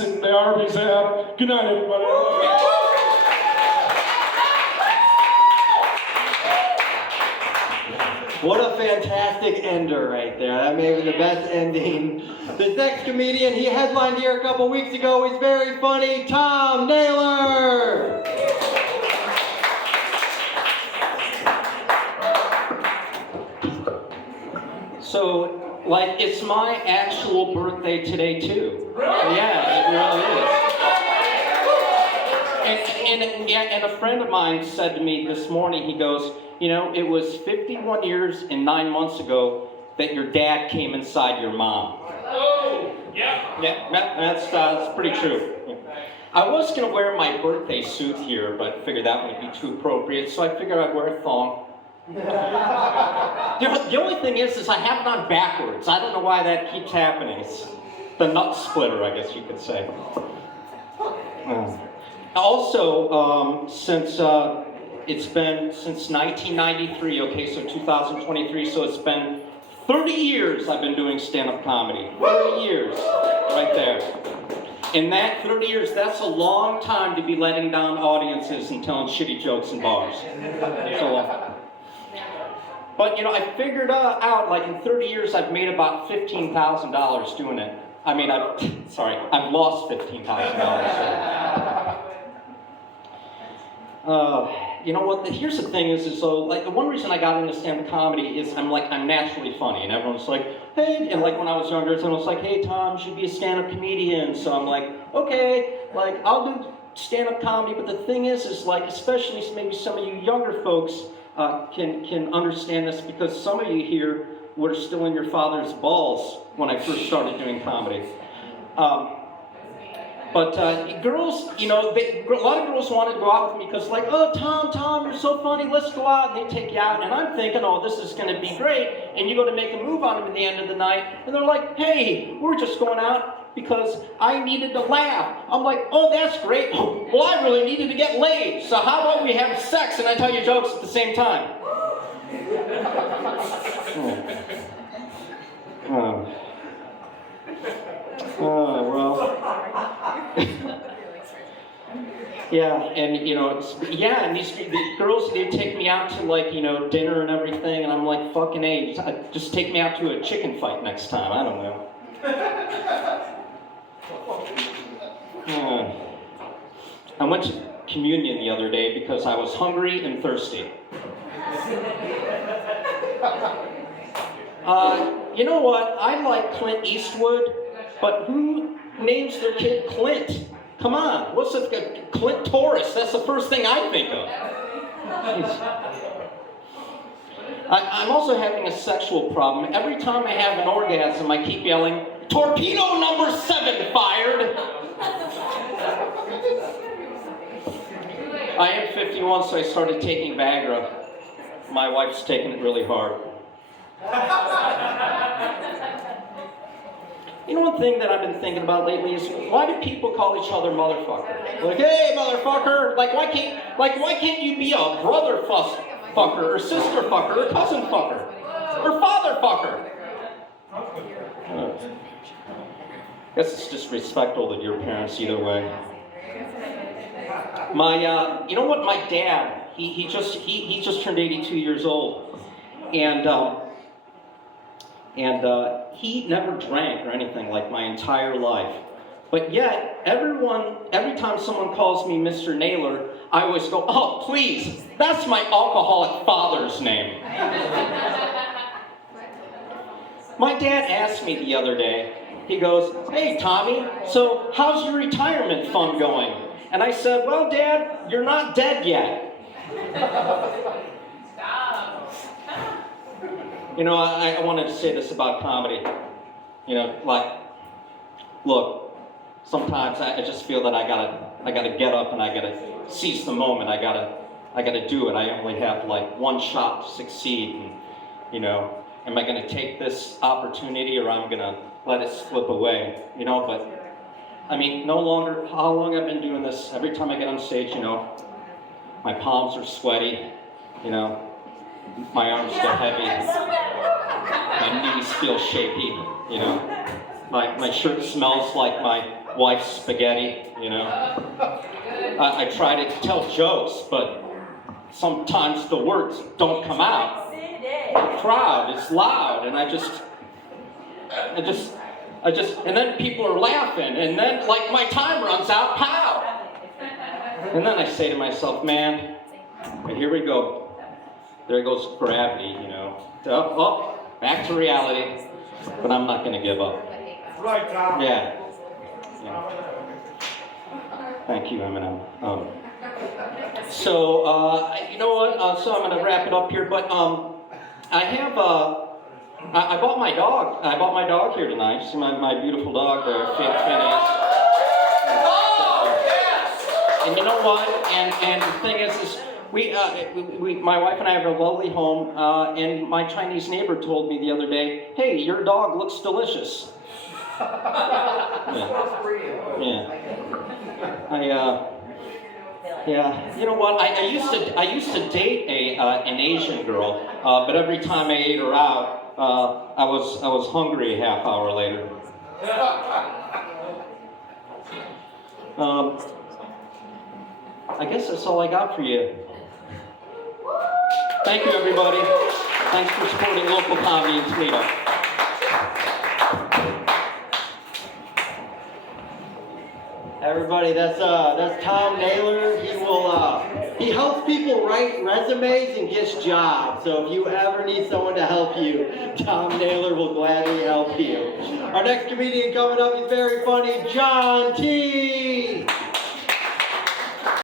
and the Arby's app. Good night, everybody. What a fantastic ender right there. That may be the best ending. This next comedian, he headlined here a couple weeks ago. He's very funny, Tom Naylor. So, like, it's my actual birthday today, too. Really? Yeah, it really is. And a friend of mine said to me this morning, he goes, you know, it was 51 years and 9 months ago that your dad came inside your mom. Oh, yeah. Yeah, that's pretty true. I was going to wear my birthday suit here, but figured that wouldn't be too appropriate, so I figured I'd wear a thong. The only thing is I have it on backwards. I don't know why that keeps happening. It's the nut splitter, I guess you could say. Also, since it's been since 1993, okay, so 2023, so it's been 30 years I've been doing stand-up comedy. 30 years, right there. In that 30 years, that's a long time to be letting down audiences and telling shitty jokes in bars. So, but, you know, I figured out, like, in 30 years, I've made about $15,000 doing it. I mean, I've lost $15,000. You know what, here's the thing is like, the one reason I got into stand-up comedy is I'm naturally funny, and everyone's like, hey, and like when I was younger, someone was like, hey, Tom, you should be a stand-up comedian. So I'm like, okay, like, I'll do stand-up comedy, but the thing is like, especially maybe some of you younger folks, can understand this, because some of you here were still in your father's balls when I first started doing comedy. But girls, you know, a lot of girls wanted to go out with me because, like, oh, Tom, you're so funny, let's go out. And they take you out, and I'm thinking, oh, this is going to be great. And you go to make a move on them at the end of the night, and they're like, hey, we're just going out because I needed to laugh. I'm like, oh, that's great. Well, I really needed to get laid. So how about we have sex and I tell you jokes at the same time? Well. Yeah, and you know, and these girls, they take me out to, like, you know, dinner and everything, and I'm like, fucking A, just take me out to a chicken fight next time. I don't know. I went to communion the other day because I was hungry and thirsty. You know what? I like Clint Eastwood, but who names their kid Clint? Come on, what's it? Clint Taurus, that's the first thing I think of. I'm also having a sexual problem. Every time I have an orgasm, I keep yelling, torpedo number 7 fired! I am 51, so I started taking Viagra. My wife's taking it really hard. You know, one thing that I've been thinking about lately is, why do people call each other motherfucker? Like, hey, motherfucker! Like, why can't you be a brother fucker, or sister fucker, or cousin fucker, or father fucker? I guess it's disrespectful to your parents either way. You know what? My dad, he just turned 82 years old, and he never drank or anything, like, my entire life. But yet, every time someone calls me Mr. Naylor, I always go, oh, please, that's my alcoholic father's name. My dad asked me the other day, he goes, hey, Tommy, so how's your retirement fund going? And I said, well, Dad, you're not dead yet. You know, I wanted to say this about comedy. You know, like, look, sometimes I just feel that I gotta get up and I gotta seize the moment. I gotta do it. I only have, like, one shot to succeed. And, you know, am I gonna take this opportunity, or I'm gonna let it slip away? You know, but I mean, no longer. How long I've been doing this? Every time I get on stage, you know, my palms are sweaty. You know. My arms get heavy, my knees feel shaky, you know. My shirt smells like my wife's spaghetti, you know. I try to tell jokes, but sometimes the words don't come out. The crowd is loud, and I just, and then people are laughing, and then like my time runs out, pow! And then I say to myself, man, here we go. There goes gravity, you know. Oh, back to reality. But I'm not going to give up. Right, Tom. Yeah. Thank you, Eminem. So, you know what? So I'm going to wrap it up here. But I have, I bought my dog. I bought my dog here tonight. See my beautiful dog there, Phineas. And you know what? And the thing is we, my wife and I have a lovely home, and my Chinese neighbor told me the other day, hey, your dog looks delicious. Yeah. You know what? I used to date an Asian girl, but every time I ate her out, I was hungry a half hour later. I guess that's all I got for you. Thank you, everybody. Thanks for supporting local comedy in Toledo. Everybody, that's Tom Naylor. He helps people write resumes and gets jobs. So if you ever need someone to help you, Tom Naylor will gladly help you. Our next comedian coming up is very funny, John T.